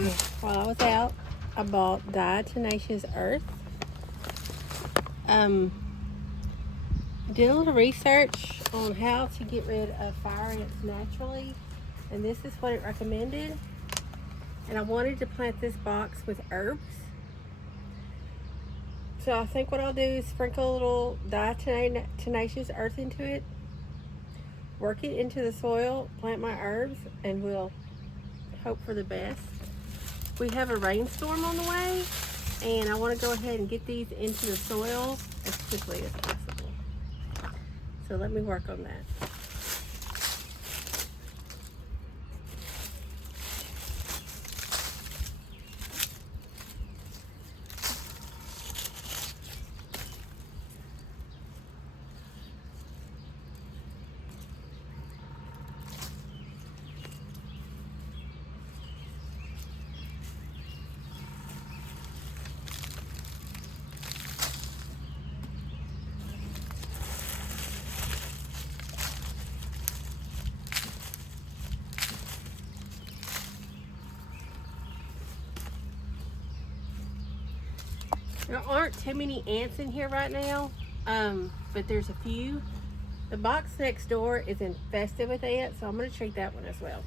While I was out, I bought Diatomaceous Earth. I did a little research on how to get rid of fire ants naturally, and this is what it recommended. And I wanted to plant this box with herbs. So I think what I'll do is sprinkle a little Diatomaceous Earth into it, work it into the soil, plant my herbs, and we'll hope for the best. We have a rainstorm on the way, and I want to go ahead and get these into the soil as quickly as possible. So let me work on that. There aren't too many ants in here right now, but there's a few. The box next door is infested with ants, so I'm going to treat that one as well.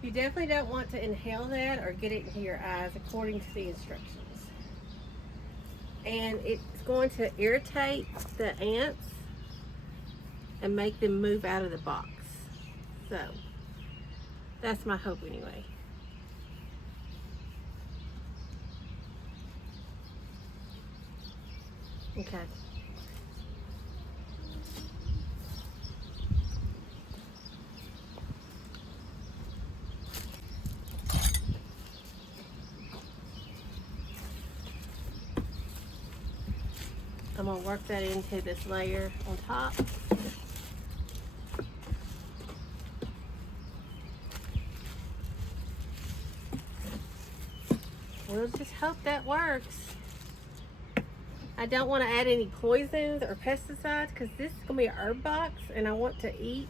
You definitely don't want to inhale that or get it into your eyes according to the instructions. And it's going to irritate the ants and make them move out of the box. So that's my hope anyway. Okay. I'm going to work that into this layer on top. We'll just hope that works. I don't want to add any poisons or pesticides because this is going to be a herb box and I want to eat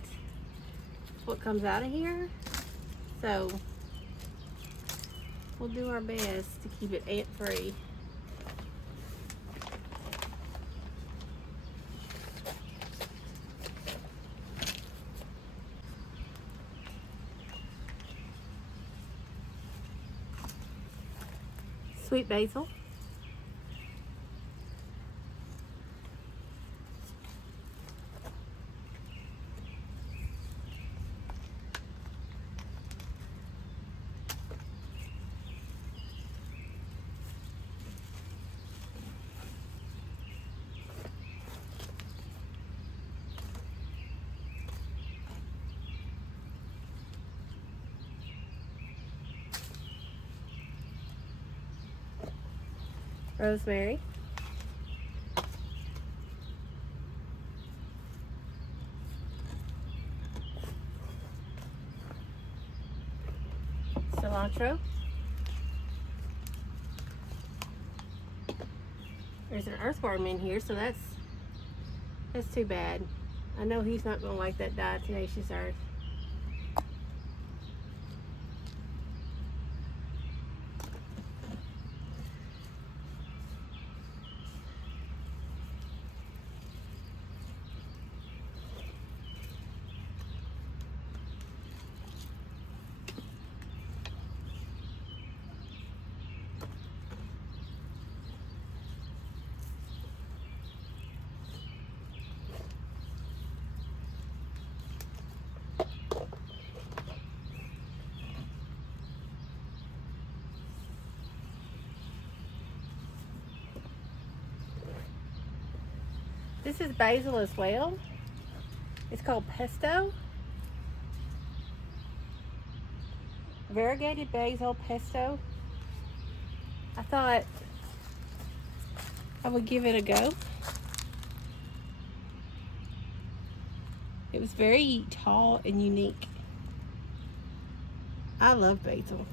what comes out of here. So we'll do our best to keep it ant free. Sweet basil. Rosemary. Cilantro. There's an earthworm in here, so that's too bad. I know he's not going to like that diatomaceous earth. This is basil as well. It's called pesto. variegated basil pesto. I thought I would give it a go. It was very tall and unique. I love basil.